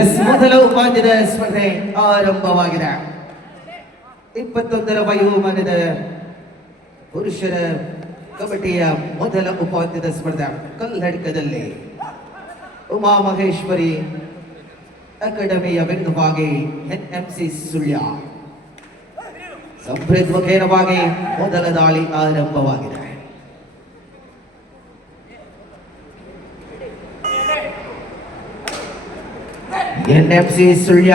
S, ಮೊದಲ ಉಪಾಂತ್ಯದ ಸ್ಪರ್ಧೆ ಆರಂಭವಾಗಿದೆ. 21ರ ವಯೋಮಾನದ ಪುರುಷರ ಕಬಡ್ಡಿಯ ಮೊದಲ ಉಪಾಂತ್ಯದ ಸ್ಪರ್ಧೆ ಕಲ್ಲಡ್ಕದಲ್ಲಿ ಉಮಾ ಮಹೇಶ್ವರಿ ಅಕಾಡೆಮಿಯ ವಿರುದ್ಧವಾಗಿ ಎನ್ಎಂಸಿ ಸುಳ್ಯ ಸಂಪ್ರದಾಯವಾಗಿ ಮೊದಲ ದಾಳಿ ಆರಂಭವಾಗಿದೆ. ಎನ್ಎಂಸಿ ಸುಳ್ಯ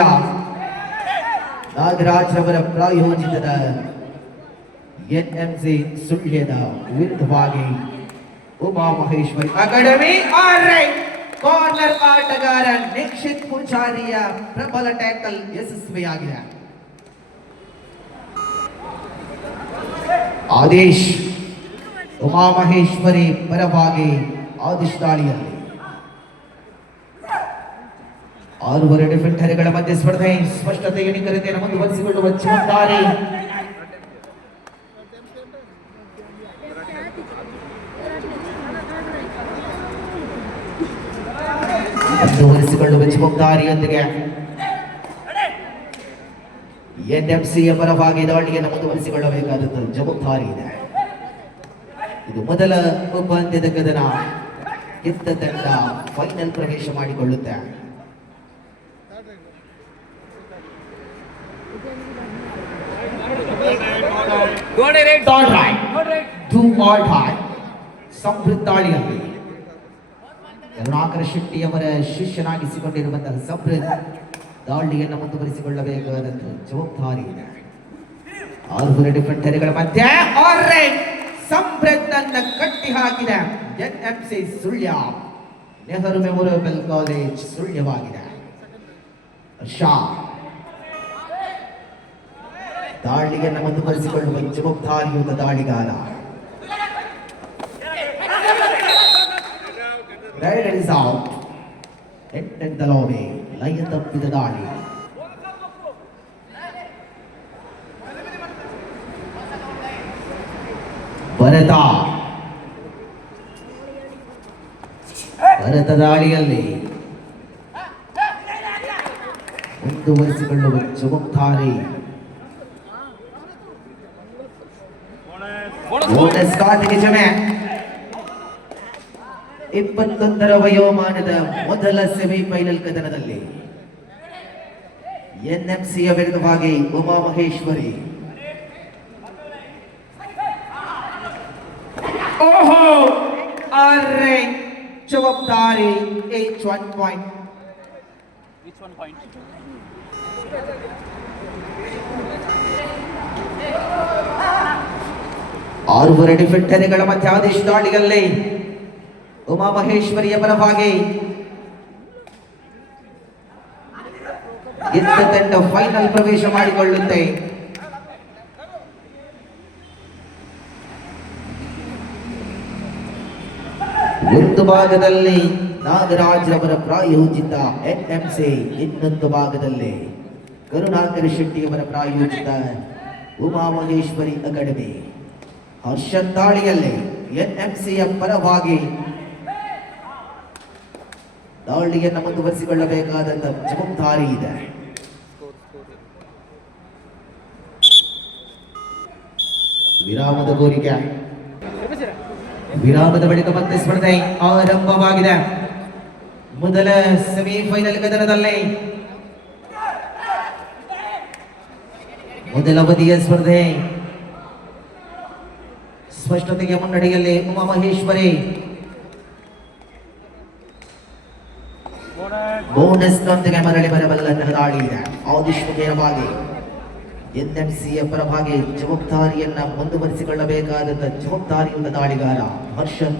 ನಾಗರಾಜ್ ಅವರ ಪ್ರಾಯೋಜಿತದ ಎನ್ಎಂಸಿ ಸುಳ್ಯದ ವಿರುದ್ಧವಾಗಿ ಉಮಾ ಮಹೇಶ್ವರಿ ಅಕಾಡೆಮಿ ಕಾರ್ನರ್ ಆಟಗಾರ ನಿಕ್ಷಿತ್ ಪೂಜಾರಿಯ ಪ್ರಬಲ ಟ್ಯಾಕಲ್ ಯಶಸ್ವಿಯಾಗಿದೆ. ಆದೇಶ್ ಉಮಾ ಮಹೇಶ್ವರಿ ಪರವಾಗಿ ಆದೇಶ್ ದಾಳಿಯಲ್ಲಿ 6 ಡಿಫೆಂಡರ್ಗಳ ಮಧ್ಯೆ ಸ್ಪರ್ಧೆ ಸ್ಪಷ್ಟತೆಯ ನಿಖರತೆಯನ್ನು ಮುಂದುವರಿಸಿಕೊಳ್ಳುವ ಜವಾಬ್ದಾರಿ ಜವಾಬ್ದಾರಿಯೊಂದಿಗೆ ಎನ್ಎಂಸಿಯ ಪರವಾಗಿ ದಾಳಿಯನ್ನು ಮುಂದುವರಿಸಿಕೊಳ್ಳಬೇಕಾದ ಜವಾಬ್ದಾರಿ ಇದೆ. ಇದು ಮೊದಲ ಉಪಾಂತ್ಯದ ಕದನ. ಗೆದ್ದ ತಂಡ ಫೈನಲ್ ಪ್ರವೇಶ ಮಾಡಿಕೊಳ್ಳುತ್ತೆ. ಸಮೃದ್ಧ ದಾಳಿಯಲ್ಲಿ ಕರುಣಾಕರ ಶೆಟ್ಟಿಯವರ ಶಿಷ್ಯನಾಗಿಸಿಕೊಂಡಿರುವಂತಹ ಸಮೃದ್ಧ ದಾಳಿಯನ್ನು ಮುಂದುವರಿಸಿಕೊಳ್ಳಬೇಕಾದಂತಹ ಜವಾಬ್ದಾರಿ ಇದೆ. 6 ಡಿಫೆಂಡರ್ಗಳ ಮಧ್ಯೆ ಸಮೃದ್ಧನ್ನ ಕಟ್ಟಿ ಹಾಕಿದ NMC Sullia Nehru memorial college ಸುಳ್ಯವಾಗಿದೆ. ಶಾ ದಾಳಿಯನ್ನು ಮುಂದುವರಿಸಿಕೊಳ್ಳುವ ಜವಾಬ್ದಾರಿಯುತ ದಾಳಿಗಾರ. Raider is out. Entered the lobby. Lion ತಪ್ಪಿದ ದಾಳಿ. ಭರತ ದಾಳಿಯಲ್ಲಿ ಮುಂದುವರಿಸಿಕೊಳ್ಳುವ ಜವಾಬ್ದಾರಿ. ಬೋನಸ್ ಗಾತಿಗೆ ಜಮೆ. 21ರ ವಯೋಮಾನದ ಮೊದಲ ಸೆಮಿಫೈನಲ್ ಕದನದಲ್ಲಿ ಎನ್ಎಂಸಿಯ ವಿರುದ್ಧವಾಗಿ ಉಮಾ ಮಹೇಶ್ವರಿ ಜವಾಬ್ದಾರಿ. Each one point. 6 ಡಿಫೆಂಡರ್ಗಳ ಮಧ್ಯ ಆದೇಶ ದಾಳಿಯಲ್ಲಿ ಉಮಾ ಮಹೇಶ್ವರಿಯ ಪರವಾಗಿ ಗೆದ್ದ ತಂಡ ಫೈನಲ್ ಪ್ರವೇಶ ಮಾಡಿಕೊಳ್ಳುತ್ತೆ. ಒಂದು ಭಾಗದಲ್ಲಿ ನಾಗರಾಜ್ ಅವರ ಪ್ರಾಯೋಜಿತ ಎನ್ಎಂಸಿ, ಇನ್ನೊಂದು ಭಾಗದಲ್ಲಿ ಕರುಣಾಕರ ಶೆಟ್ಟಿಯವರ ಪ್ರಾಯೋಜಿತ ಉಮಾ ಮಹೇಶ್ವರಿ ಅಕಾಡೆಮಿ. ಹರ್ಷನ್ ದಾಳಿಯಲ್ಲಿ ಎನ್ಎಂಸಿಯ ಪರವಾಗಿ ದಾಳಿಯನ್ನು ಮುಂದುವರಿಸಿಕೊಳ್ಳಬೇಕಾದಂತಹ ಜವಾಬ್ದಾರಿ ಇದೆ. ವಿರಾಮದ ಕೋರಿಕೆ. ವಿರಾಮದ ಬಳಿಕ ಮತ್ತೆ ಸ್ಪರ್ಧೆ ಆರಂಭವಾಗಿದೆ. ಮೊದಲ ಸೆಮಿಫೈನಲ್ ಕದನದಲ್ಲಿ ಮೊದಲ ಅವಧಿಯ ಸ್ಪರ್ಧೆ ಸ್ಪಷ್ಟತೆಗೆ ಮುನ್ನಡೆಯಲ್ಲಿ ಉಮಾ ಮಹೇಶ್ವರಿ. ಬೋನಸ್ನೊಂದಿಗೆ ಮರಳಿ ಬರಬಲ್ಲಂತಹ ದಾಳಿ ಇದೆ. ಆದಿಶ್ವಕರವಾಗಿ ಎನ್ಎಂಸಿಯ ಪರವಾಗಿ ಜವಾಬ್ದಾರಿಯನ್ನ ಮುಂದುವರಿಸಿಕೊಳ್ಳಬೇಕಾದಂತಹ ಜವಾಬ್ದಾರಿಯುತ ದಾಳಿಗಾರ ಹರ್ಷನ್.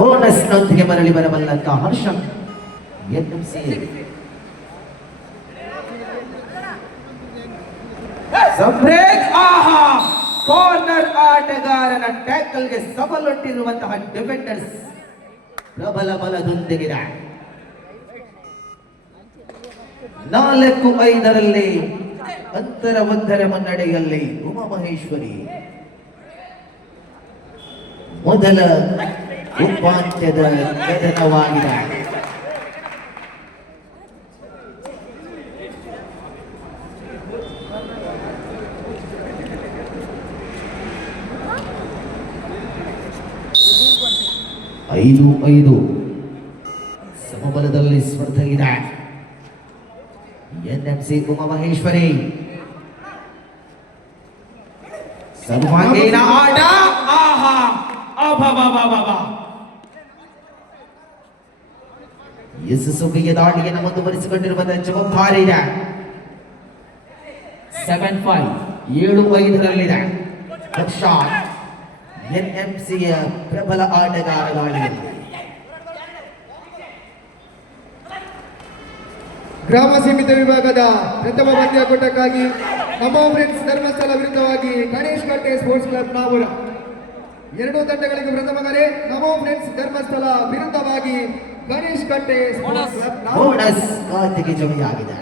ಬೋನಸ್ನೊಂದಿಗೆ ಮರಳಿ ಬರಬಲ್ಲಂತಹ ಹರ್ಷನ್ ಎನ್ಎಂಸಿ. ಕಾರ್ನರ್ ಆಟಗಾರನ ಟ್ಯಾಕಲ್ಗೆ ಸಬಲೊಟ್ಟಿರುವಂತಹ ಡಿಫೆಂಡರ್ಸ್ ಪ್ರಬಲ ಬಲದೊಂದಿಗಿದೆ. 4-5ರಲ್ಲಿ ಅಂತರ ಒಂದರ ಮುನ್ನಡೆಯಲ್ಲಿ ಉಮಾಮಹೇಶ್ವರಿ ಮೊದಲ ಉಪಾಂತ್ಯದ ಕದನವಾಗಿದೆ. ಐದು ಐದು ಸಮಬಲದಲ್ಲಿ ಸ್ಪರ್ಧೆ ಇದೆ. ಎನ್ಎಂಸಿ ಉಮಾಮಹೇಶ್ವರಿ ಸರ್ವಾಂಗೀಣ ಆಟ. ಆಹಾ ಯಶಸ್ವಿಗೆ ದಾಳಿಯನ್ನು ಮುಂದುವರಿಸಿಕೊಂಡಿರುವಂತಹ ಜವಾಬ್ದಾರಿ ಇದೆ. 7-5 7-5ರಲ್ಲಿದೆ. ಎನ್ಎಂಸಿಯ ಪ್ರಬಲ ಆಟಗಾರ ದಾಳಿಯಲ್ಲಿ ಗ್ರಾಮ ಸೀಮಿತ ವಿಭಾಗದ ಪ್ರಥಮ ಪಂದ್ಯಾಕೂಟಕ್ಕಾಗಿ ನಮೋ ಫ್ರೆಂಡ್ಸ್ ಧರ್ಮಸ್ಥಳ ವಿರುದ್ಧವಾಗಿ ಗಣೇಶ್ ಕಟ್ಟೆ ಸ್ಪೋರ್ಟ್ಸ್ ಕ್ಲಬ್ ನಾವೂರ. ಎರಡೂ ತಂಡಗಳಿಗೆ ಪ್ರಥಮ ಕರೆ. ನಮೋ ಫ್ರೆಂಡ್ಸ್ ಧರ್ಮಸ್ಥಳ ವಿರುದ್ಧವಾಗಿ ಗಣೇಶ್ ಕಟ್ಟೆ ಸ್ಪೋರ್ಟ್ಸ್ ಕ್ಲಬ್ ನಾವೂರ. ಖಾತೆಗೆ ಜಮೆಯಾಗಿದೆ.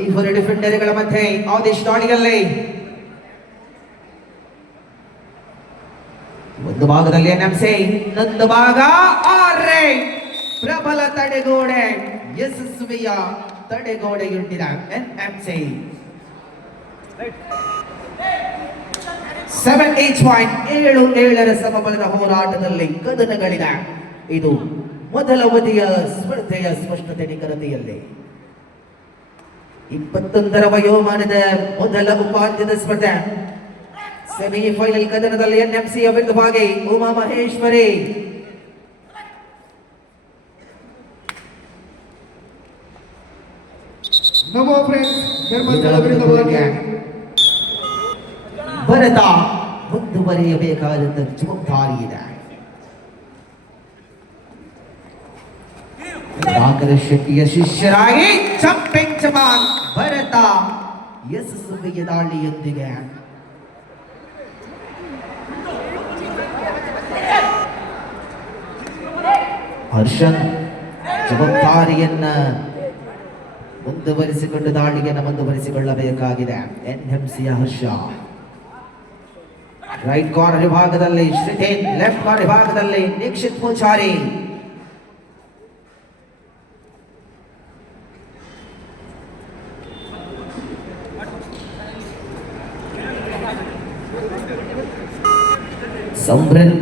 ಐವರು ಡಿಫೆಂಡರ್ಗಳ ಮಧ್ಯೆ ಆದೇಶ ದಾಳಿಯಲ್ಲಿ ಒಂದು ಭಾಗದಲ್ಲಿ ಎನ್ಎಂಸಿ, ಇನ್ನೊಂದು ಭಾಗ ಆರ್ರೆ. ಪ್ರಬಲ ತಡೆಗೋಡೆ, ಯಶಸ್ವಿಯ ತಡೆಗೋಡೆಯುಂಟಿದ ಎನ್ಎಂಸಿ. 7-7 ಸಮಬಲದ ಹೋರಾಟದಲ್ಲಿ ಕದನಗಳಿದೆ. ಇದು ಮೊದಲ ಅವಧಿಯ ಸ್ಪರ್ಧೆಯ ಸ್ಪಷ್ಟತೆ ನಿಖರತೆಯಲ್ಲಿ 21ರ ವಯೋಮಾನದ ಮೊದಲ ಉಪಾಂತ್ಯದ ಸ್ಪರ್ಧೆ ಸೆಮಿಫೈನಲ್ ಕದನದಲ್ಲಿ ಎನ್ಎಂಸಿಯ ವಿರುದ್ಧವಾಗಿ ಉಮಾಮಹೇಶ್ವರಿ ನಮೋ ಫ್ರೆಂಡ್ಸ್ ಧರ್ಮಸ್ಥಳ ವಿರುದ್ಧವಾಗಿ ಭರತ ಮುಂದುವರಿಯಬೇಕಾದಂತ ಜವಾಬ್ದಾರಿ ಇದೆ. ಶೆಟ್ಟಿಯ ಶಿಷ್ಯರಾಗಿ ಜಂಪಿಂಗ್ ಜಮಾನ್ ಭರತ ಯಶಸ್ವಿಯ ದಾಳಿಯೊಂದಿಗೆ ಹರ್ಷನ್ ಜವಾಬ್ದಾರಿಯನ್ನ ಮುಂದುವರಿಸಿಕೊಂಡು ದಾಳಿಯನ್ನು ಮುಂದುವರಿಸಿಕೊಳ್ಳಬೇಕಾಗಿದೆ. ಎನ್ಎಂಸಿಯ ಹರ್ಷ ರೈಟ್ ಕಾರ್ನರ್ ವಿಭಾಗದಲ್ಲಿ ಶ್ರೀತೇನ್, ಲೆಫ್ಟ್ ಕಾರ್ನರ್ ವಿಭಾಗದಲ್ಲಿ ನಿಕ್ಷಿತ್ ಪೂಜಾರಿ. ಸಂಭ್ರನ್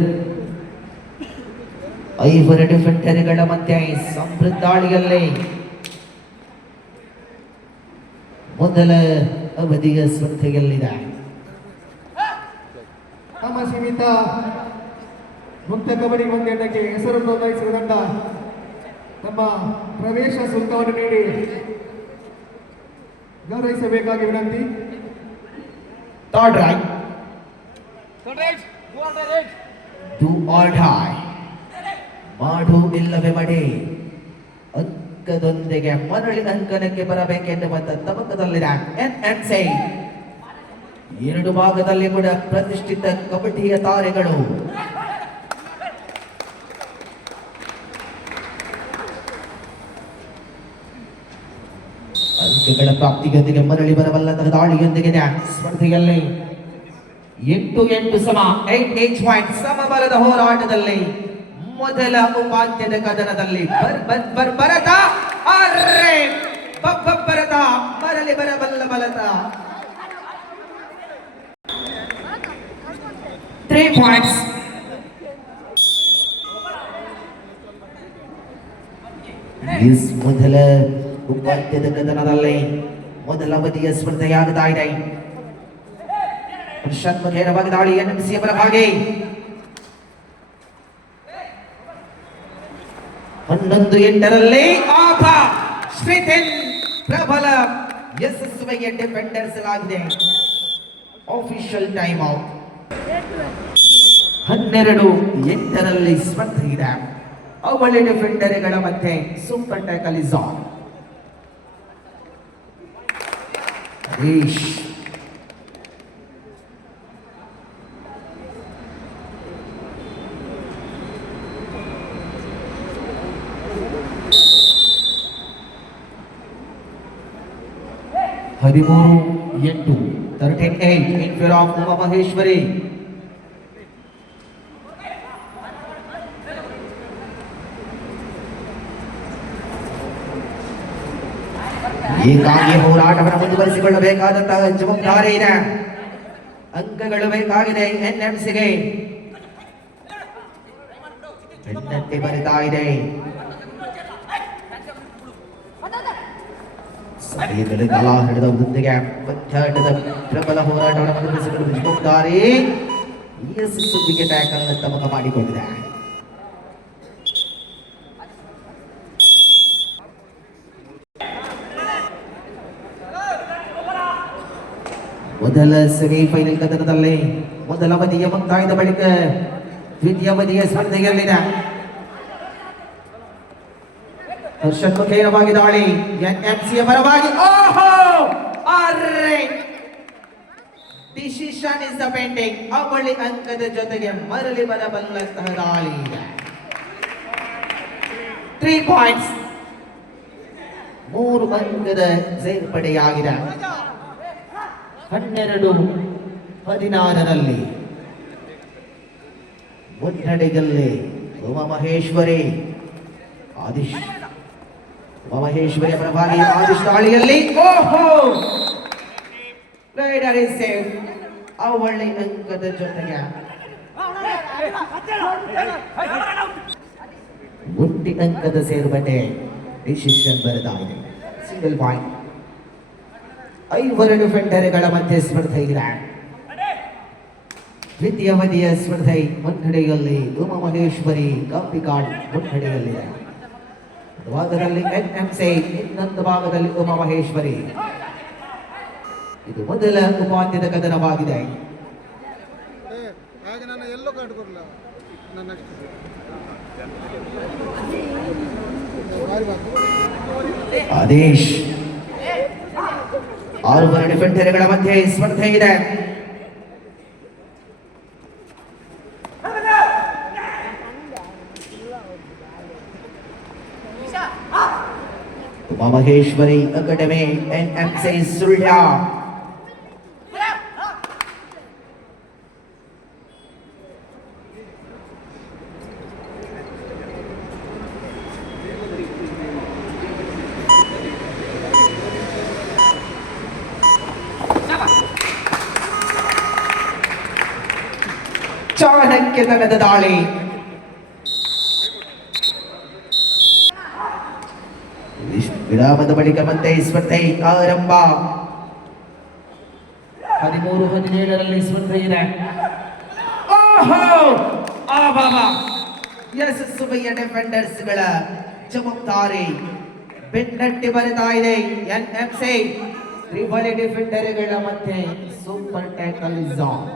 ಐವರು ಡಿಫೆಂಡರ್ಗಳ ಮಧ್ಯೆ ಸಂಭ್ರದ್ ದಾಳಿಯಲ್ಲಿ ಮೊದಲ ಅವಧಿಯ ಸ್ಪರ್ಧೆಯಲ್ಲಿದೆ. ನಮ್ಮ ಸೀಮಿತ ಮುಕ್ತ ಕಬಡ್ಡಿ ಪಂದ್ಯಕ್ಕೆ ಹೆಸರು ನೋಂದಾಯಿಸಿದ ತಂಡ ತಮ್ಮ ಪ್ರವೇಶ ಶುಲ್ಕವನ್ನು ನೀಡಿ ಗೌರವಿಸಬೇಕಾಗಿ ವಿನಂತಿ. Third right to all die, ಮಾಡು ಇಲ್ಲವೇ ಮಡಿ, ಅಂಕದೊಂದಿಗೆ ಮರಳಿನ ಅಂಕಣಕ್ಕೆ ಬರಬೇಕೆನ್ನುವಂತ ತವಕದಲ್ಲಿದೆ ಎನ್ಎಂಸಿ. ಎರಡು ಭಾಗದಲ್ಲಿ ಕೂಡ ಪ್ರತಿಷ್ಠಿತ ಕಬಡ್ಡಿಯ ತಾರೆಗಳು. ಅಂಕಗಳ ಪ್ರಾಪ್ತಿಯೊಂದಿಗೆ ಮರಳಿ ಬರಬಲ್ಲಂತಹ ದಾಳಿಯೊಂದಿಗೆ ಸ್ಪರ್ಧೆಯಲ್ಲಿ 8-8 ಸಮ 8 ಸಮಬಲದ ಹೋರಾಟದಲ್ಲಿ ಮೊದಲ ಉಪಾಂತ್ಯದ ಕದನದಲ್ಲಿ ಭರತ ಅರ್ರೆ ಭರತ ಮರಳಿ ಬರಬಲ್ಲ ಬಲತ 3 points. ಮೊದಲ ಉಪಾಂತ್ಯದ ಕದನದಲ್ಲಿ ಮೊದಲ ಅವಧಿಯ ಸ್ಪರ್ಧೆಯಾಗುತ್ತಾ ಇದೆ. ಷಣ್ಮುಖೇರವಾಗಿ ದಾಳಿ ಎನ್ಎಂಸಿಯ ಬಲಭಾಗಿ 11-8ರಲ್ಲಿ ಆಪ ಶ್ರೀತೇನ್ ಪ್ರಬಲ ಯಶಸ್ವಿಗೆ ಡಿಫೆಂಡರ್ಸ್ ಆಗಿದೆ. Official time out. 12-8ರಲ್ಲಿ ಸ್ಪರ್ಧೆ ಇದೆ. ಅವಳಿ ಡಿಫೆಂಡರ್ಗಳ ಮಧ್ಯೆ super tackle is on. Harish 13-8 13-8 in favor of Uma Maheshwari. ಹೀಗಾಗಿ ಹೋರಾಟವನ್ನು ಮುಂದುವರಿಸಿಕೊಳ್ಳಬೇಕಾದಂತಹ ಜವಾಬ್ದಾರಿ ಇದೆ. ಅಂಕಗಳು ಬೇಕಾಗಿದೆ ಎನ್ಎಂಸಿಗೆ. ಬೆನ್ನಟ್ಟಿ ಬರಿತಾ ಇದೆ. ಸಮಯದಲ್ಲಿ ಕಾಲ ಹಿಡಿದ ವೃತ್ತಿಗೆ ಪಂಚಾಟದ ಪ್ರಬಲ ಹೋರಾಟವನ್ನು ಮುಂದುವರಿಸಿಕೊಳ್ಳುವ ಜವಾಬ್ದಾರಿ ಸುಬ್ಬಿಗೆ ಟ್ಯಾಕಲ್ ತಮಗ ಮಾಡಿಕೊಂಡಿದೆ. ಮೊದಲ ಸೆಮಿಫೈನಲ್ ಕದನದಲ್ಲಿ ಮೊದಲ ಅವಧಿಯ ಮುಕ್ತಾಯದ ಬಳಿಕ ದ್ವಿತೀಯ ಅವಧಿಯ ಸ್ಪರ್ಧೆಯಲ್ಲಿದೆ. ಹರ್ಷನ್ಮುಖೇನವಾಗಿ ದಾಳಿ ಎನ್ಎಂಸಿಯ ಪರವಾಗಿ. ಓಹೋ ಅರೆ ಡಿಸಿಷನ್ ಇಸ್ ದ ಪೆಂಡಿಂಗ್. ಅವಳಿ ಅಂಕದ ಜೊತೆಗೆ ಮರಳಿ ಬರಬಲ್ಲಂತಹ ದಾಳಿ. 3 ಪಾಯಿಂಟ್ಸ್, 3 ಅಂಕದ ಸೇರ್ಪಡೆಯಾಗಿದೆ. 12-16 ಮುನ್ನಡೆಯಲ್ಲಿ ಉಮಾ ಮಹೇಶ್ವರಿ. ಆದಿಶ್ ಉಮಾ ಮಹೇಶ್ವರಿ ಪರವಾಗಿ ಆದಿಶ್ ದಾಳಿಯಲ್ಲಿ ಓಹೋ ರೈಡರ್ ಇಸ್ ಸೇಫ್. ಅವಳಿ ಅಂಕದ ಜೊತೆಗೆ ಮುಟ್ಟಿ ಅಂಕದ ಸೇರ್ಪಡೆ. ಡಿಸಿಷನ್ ಬರೆದಾಗಿದೆ. Single point. 5 ಡಿಫೆಂಡರ್ಗಳ ಮಧ್ಯೆ ಸ್ಪರ್ಧೆ ಇದೆ. ದ್ವಿತೀಯ ಅವಧಿಯ ಸ್ಪರ್ಧೆ ಮುನ್ನಡೆಯಲ್ಲಿ ಉಮಾ ಮಹೇಶ್ವರಿ. ಕಾಪಿ ಕಾರ್ಡ್ ಮುನ್ನಡೆಯಲ್ಲಿದೆ. ಒಂದು ಭಾಗದಲ್ಲಿ ಎನ್ಎಂಸಿ, ಇನ್ನೊಂದು ಭಾಗದಲ್ಲಿ ಉಮಾ ಮಹೇಶ್ವರಿ. ಇದು ಮೊದಲ ಉಪಾಂತ್ಯದ ಕದನವಾಗಿದೆ. ಆದೇಶ್ 6 ಡಿಫೆಂಡರ್ಗಳ ಮಧ್ಯೆ ಸ್ಪರ್ಧೆ ಇದೆ. Uma Maheshwari academy NMC Sullia. ಚಾಣಕ್ಯತನದ ದಾಳಿ. ವಿರಾಮದ ಬಳಿಕ ಮತ್ತೆ ಸ್ಪರ್ಧೆ ಆರಂಭ. 13-17 ಸ್ಪರ್ಧೆ ಇದೆ. ಓಹೋ ಯಶಸ್ವಿಯ ಡಿಫೆಂಡರ್ಸ್ಗಳ ಜವಾಬ್ದಾರಿ. ಬೆನ್ನಟ್ಟಿ ಬರುತ್ತಾ ಇದೆ ಎನ್ಎಂಸಿ. ತ್ರಿಬಲ್ ಡಿಫೆಂಡರ್ಗಳ ಮಧ್ಯೆ ಸೂಪರ್ ಟ್ಯಾಕಲ್ ಝೋನ್.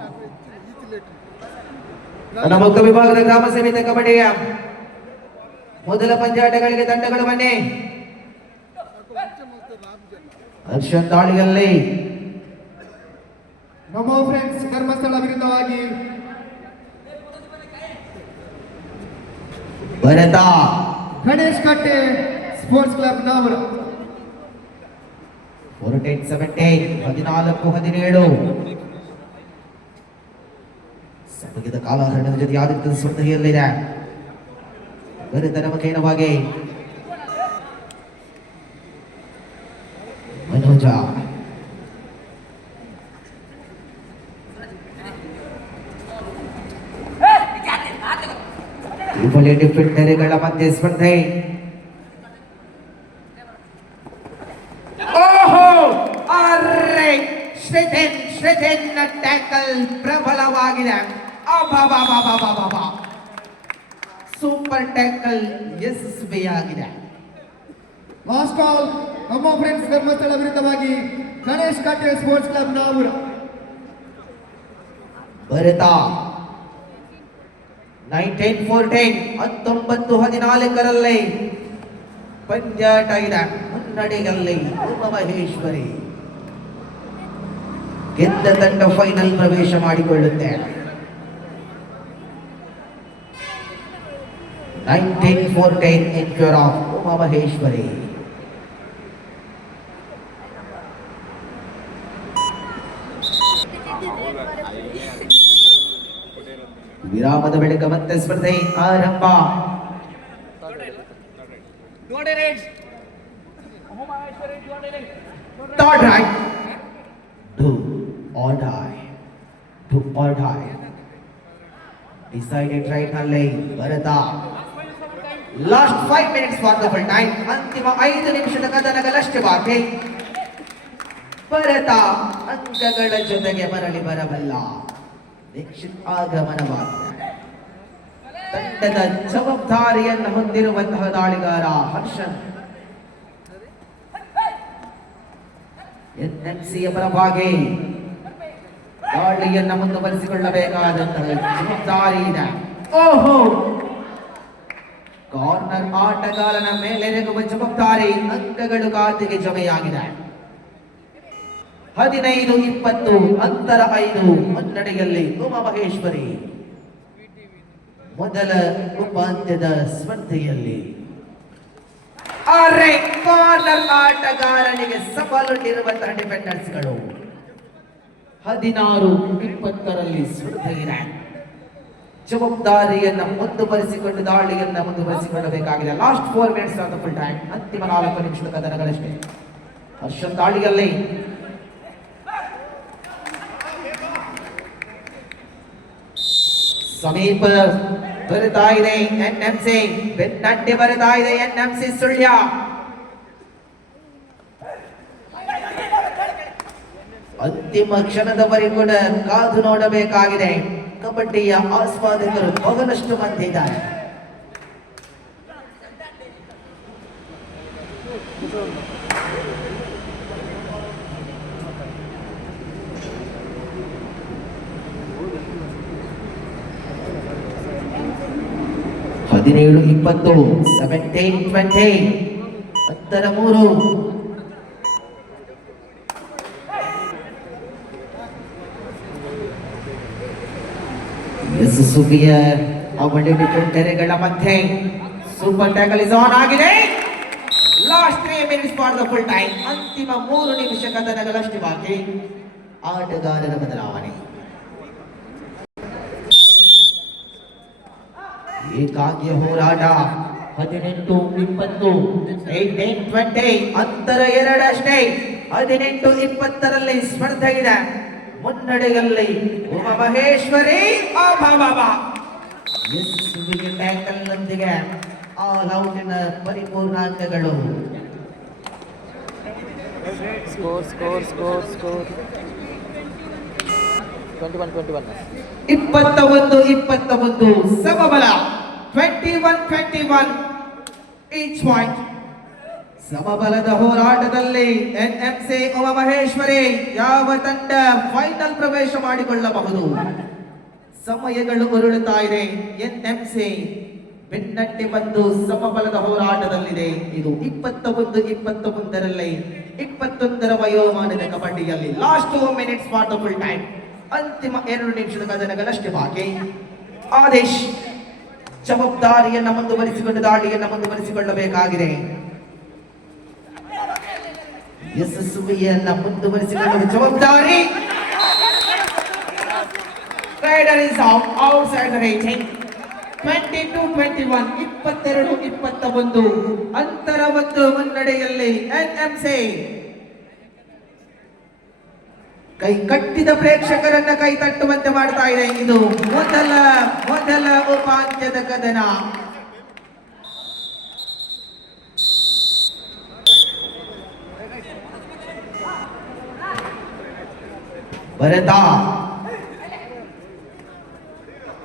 ಮುಕ್ತ ವಿಭಾಗದ ಗ್ರಾಮ ಸಮಿತಿ ಕಬಡ್ಡಿಯ ಮೊದಲ ಪಂದ್ಯಾಟಗಳಿಗೆ ತಂಡಗಳು ಬನ್ನಿ. ಹರ್ಷನ್ ದಾಳಿಯಲ್ಲಿ ನಮೋ ಫ್ರೆಂಡ್ಸ್ ಧರ್ಮಸ್ಥಳ ವಿರುದ್ಧವಾಗಿ ಭರತ. ಗಣೇಶ್ ಕಟ್ಟೆ ಸ್ಪೋರ್ಟ್ಸ್ ಕ್ಲಬ್ ನಾವರ. 14-17 14-17 ಸಮಯದ ಕಾಲಹರಣದ ಜೊತೆ ಆದಿತ್ಯದ ಸ್ಪರ್ಧೆಯಲ್ಲಿದೆ. ಭರತನ ಮುಖೇನವಾಗಿ ಮನೋಜ. ತ್ರಿಬಲ್ ಡಿಫೆಂಡರ್ಗಳ ಮಧ್ಯೆ ಸ್ಪರ್ಧೆ. ಓಹೋ ಅರೆ ಶ್ರೀಧನ್ ಟ್ಯಾಕಲ್ ಪ್ರಬಲವಾಗಿದೆ. ಸೂಪರ್ ಟ್ಯಾಕಲ್ ಯಶಸ್ವಿಯಾಗಿದೆ. ಲಾಸ್ಟ್ ಕಾಲ್ ನಮೋ ಫ್ರೆಂಡ್ಸ್ ಧರ್ಮಸ್ಥಳ ವಿರುದ್ಧವಾಗಿ ಗಣೇಶ್ ಕಟ್ಟೆ ಸ್ಪೋರ್ಟ್ಸ್ ಕ್ಲಬ್ ನಾವೂರ. ಭರತ 19-14 ಪಂದ್ಯಾಟ ಇದೆ. ಮುನ್ನಡೆಯಲ್ಲಿ ಉಮಾ ಮಹೇಶ್ವರಿ. ಗೆದ್ದ ತಂಡ ಫೈನಲ್ ಪ್ರವೇಶ ಮಾಡಿಕೊಳ್ಳುತ್ತೆ. 19-14 in favor of Uma Maheshwari. ವಿರಾಮದ ಬಳಿಕ ಮತ್ತೆ ಸ್ಪರ್ಧೆ ಆರಂಭ. Third right. Do or die. Do or die. Decided right ನಲ್ಲಿ Bharata. Last 5 minutes for the full time. ಅಂತಿಮ 5 ನಿಮಿಷದ ಕದನಗಳಷ್ಟೇ ಬಾಕಿ. ಭರತ ಅಂಕಗಳ ಜೊತೆಗೆ ಮರಳಿ ಬರಬಲ್ಲ. ನಿಶ್ಚಿತ ಆಗಮನವಾಗಿದೆ. ತಂಡದ ಜವಾಬ್ದಾರಿಯನ್ನು ಹೊಂದಿರುವಂತಹ ದಾಳಿಗಾರ ಹರ್ಷನ್. ಎನ್ಎಂಸಿಯ ಪರವಾಗಿ ದಾಳಿಯನ್ನು ಮುಂದುವರಿಸಿಕೊಳ್ಳಬೇಕಾದಂತಹ ಜವಾಬ್ದಾರಿ ಇದೆ. ಓಹೋ, ಕಾರ್ನರ್ ಆಟಗಾರನ ಮೇಲೆರಗುವ ಜವಾಬ್ದಾರಿ. ಅಂಕಗಳು ಖಾತೆಗೆ ಜಮೆಯಾಗಿದೆ. 15-20 ಅಂತರ 5 ಮುನ್ನಡೆಯಲ್ಲಿ ಉಮಾಮಹೇಶ್ವರಿ ಮೊದಲ ಉಪಾಂತ್ಯದ ಸ್ಪರ್ಧೆಯಲ್ಲಿ. ಆರೆ ಕಾರ್ನರ್ ಆಟಗಾರನಿಗೆ ಸವಾಲೊಡ್ಡಿರುವಂತಹ ಡಿಫೆಂಡರ್ಸ್ಗಳು 16-20ರಲ್ಲಿ ಸ್ಪರ್ಧೆ ಇದೆ. ಜವಾಬ್ದಾರಿಯನ್ನ ಮುಂದುವರಿಸಿಕೊಂಡು ದಾಳಿಯನ್ನ ಮುಂದುವರಿಸಿಕೊಳ್ಳಬೇಕಾಗಿದೆ. Last 4 minutes of the full time. ಅಂತಿಮ 4 ನಿಮಿಷದ ಕದನಗಳಷ್ಟೇ. ಹರ್ಷನ್ ದಾಳಿಯಲ್ಲಿ ಸಮೀಪ ಬರುತ್ತಾ ಇದೆ ಎನ್ಎಂಸಿ. ಬೆನ್ನಟ್ಟಿ ಬರುತ್ತಾ ಇದೆ ಎನ್ಎಂಸಿ ಸುಳ್ಯ. ಅಂತಿಮ ಕ್ಷಣದವರೆಗೂ ಕೂಡ ಕಾದು ನೋಡಬೇಕಾಗಿದೆ. ಕಬಡ್ಡಿಯ ಆಸ್ವಾದಕರು ಬಹಳಷ್ಟು ಮಂದಿ ಇದ್ದಾರೆ. ಹದಿನೇಳು 20 17-20 ಅಂತರ 3. ಯಶಸ್ವಿಯ ಅವಳಿ ಡಿಫೆಂಡರ್ಗಳ ಮಧ್ಯೆ ಸೂಪರ್ ಟ್ಯಾಕಲ್ ಇಸ್ ಆನ್ ಆಗಿದೆ. Last 3 minutes for the full time. ಅಂತಿಮ 3 ನಿಮಿಷ ಕದನಗಳಷ್ಟೇ ಬಾಕಿ. ಆಟಗಾರರ ಬದಲಾವಣೆ. ಏಕಾಂಗಿಯ ಹೋರಾಟ. 18-20 18-20 ಅಂತರ 2 ಅಷ್ಟೇ. 18-20ರಲ್ಲಿ ಸ್ಪರ್ಧೆ ಇದೆ. ಮುನ್ನಡೆಯಲ್ಲಿ ಉಮಾಮಹೇಶ್ವರಿ. ಯಶಸ್ವಿಗೆ ಟ್ಯಾಕಲ್ ನೊಂದಿಗೆ ಆಲ್ ಔಟಿನ ಪರಿಪೂರ್ಣ ಅಂಕಗಳು. Score 21-21 ಸಮಬಲ. 21-21 ಈಚ್ ಪಾಯಿಂಟ್. ಸಮಬಲದ ಹೋರಾಟದಲ್ಲಿ ಎನ್ಎಂಸಿ ಉಮಾಮಹೇಶ್ವರಿ ಯಾವ ತಂಡ ಫೈನಲ್ ಪ್ರವೇಶ ಮಾಡಿಕೊಳ್ಳಬಹುದು? ಸಮಯಗಳು ಉರುಳುತ್ತಾ ಇದೆ. ಎನ್ಎಂಸಿ ಬೆನ್ನಟ್ಟಿ ಬಂದು ಸಮಬಲದ ಹೋರಾಟದಲ್ಲಿದೆ. ಇದು 21-21ರಲ್ಲಿ 21ರ ವಯೋಮಾನದ ಕಬಡ್ಡಿಯಲ್ಲಿ last 2 minutes for the full time. ಅಂತಿಮ 2 ನಿಮಿಷದ ಕದನಗಳಷ್ಟೇ ಬಾಕಿ. ಆದೇಶ್ ಜವಾಬ್ದಾರಿಯನ್ನ ಮುಂದುವರಿಸಿಕೊಂಡು ದಾಳಿಯನ್ನ ಮುಂದುವರಿಸಿಕೊಳ್ಳಬೇಕಾಗಿದೆ. ಯಶಸ್ವಿಯನ್ನ ಮುಂದುವರಿಸಿಕೊಳ್ಳುವ ಜವಾಬ್ದಾರಿ. Raider is outside the rating. 22-21 22-21 ಅಂತರ 1 ಮುನ್ನಡೆಯಲ್ಲಿ ಎನ್ಎಂಸಿ. ಕೈ ಕಟ್ಟಿದ ಪ್ರೇಕ್ಷಕರನ್ನ ಕೈ ತಟ್ಟುವಂತೆ ಮಾಡ್ತಾ ಇದೆ. ಇದು ಮೊದಲ ಉಪಾಂತ್ಯದ ಕದನ. ಭರತ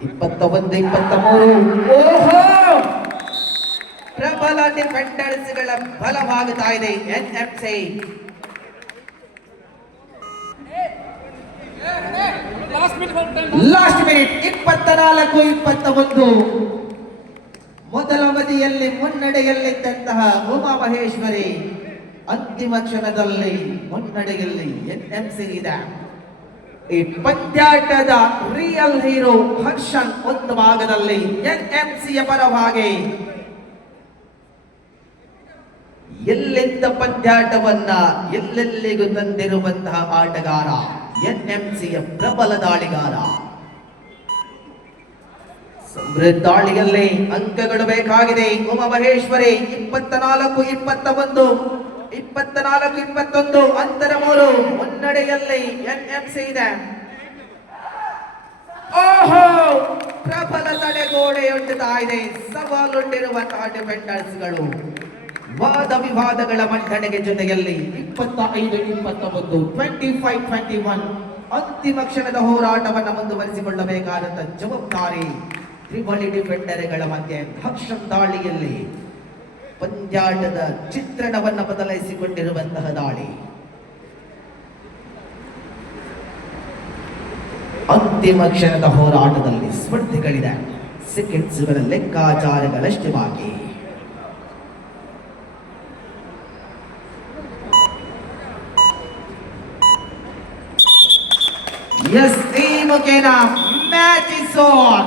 21-23. ಓಹೋ, ಪ್ರಬಲ ಡಿಫೆಂಡರ್ಸ್ಗಳ ಬಲವಾಗುತ್ತಾ ಇದೆ ಎನ್ಎಂಸಿ. ಲಾಸ್ಟ್ ಮಿನಿಟ್ 24-21 ಮೊದಲ ಅವಧಿಯಲ್ಲಿ ಮುನ್ನಡೆಯಲ್ಲಿದ್ದಂತಹ ಉಮಾಮಹೇಶ್ವರಿ ಅಂತಿಮ ಕ್ಷಣದಲ್ಲಿ ಮುನ್ನಡೆಯಲ್ಲಿ ಎನ್ಎಂಸಿ ಇದೆ. ಈ ಪಂದ್ಯಾಟದ ರಿಯಲ್ ಹೀರೋ ಹರ್ಷನ್ ಒಂದು ಭಾಗದಲ್ಲಿ ಎನ್ಎಂಸಿಯ ಪರವಾಗಿ ಎಲ್ಲಿಂದ ಪಂದ್ಯಾಟವನ್ನ ಎಲ್ಲೆಲ್ಲಿಗೂ ತಂದಿರುವಂತಹ ಆಟಗಾರ ಎನ್ಎಂಸಿಯ ಪ್ರಬಲ ದಾಳಿಗಾರ. ಸಮೃದ್ಧ ದಾಳಿಯಲ್ಲಿ ಅಂಕಗಳು ಬೇಕಾಗಿದೆ. ಉಮಾಮಹೇಶ್ವರಿ 24-21, 24-21 ಅಂತರ 3 ಮುನ್ನಡೆಯಲ್ಲಿ ಎನ್ಎಂಸಿ ಇದೆ. ಓಹೋ, ಪ್ರಬಲ ತಡೆಗೋಡೆಯೊಡ್ಡುತ್ತಾ ಇದೆ. ಸವಾಲೊಡ್ಡಿರುವಂತಹ ಡಿಫೆಂಡರ್ಸ್ಗಳು ವಾದ ವಿವಾದಗಳ ಮಂಡನೆಗೆ ಜೊತೆಯಲ್ಲಿ 25-21, 25-21 ಅಂತಿಮ ಕ್ಷಣದ ಹೋರಾಟವನ್ನು ಮುಂದುವರಿಸಿಕೊಳ್ಳಬೇಕಾದಂತ ಜವಾಬ್ದಾರಿ ತ್ರಿಬಳಿ ಡಿಫೆಂಡರ್ಗಳ ಮಧ್ಯೆ. ಹಕ್ಷಂ ದಾಳಿಯಲ್ಲಿ ಪಂದ್ಯಾಟದ ಚಿತ್ರಣವನ್ನು ಬದಲಾಯಿಸಿಕೊಂಡಿರುವಂತಹ ದಾಳಿ. ಅಂತಿಮ ಕ್ಷಣದ ಹೋರಾಟದಲ್ಲಿ ಸ್ಪರ್ಧೆಗಳಿದೆ. ಸೆಕೆಂಡ್ಸ್ಗಳ ಲೆಕ್ಕಾಚಾರಗಳಷ್ಟೇ ಬಾಕಿ. ಎಸ್, ಈ ಮುಖೇನ ಮ್ಯಾಚ್ ಇಸ್ ಆನ್.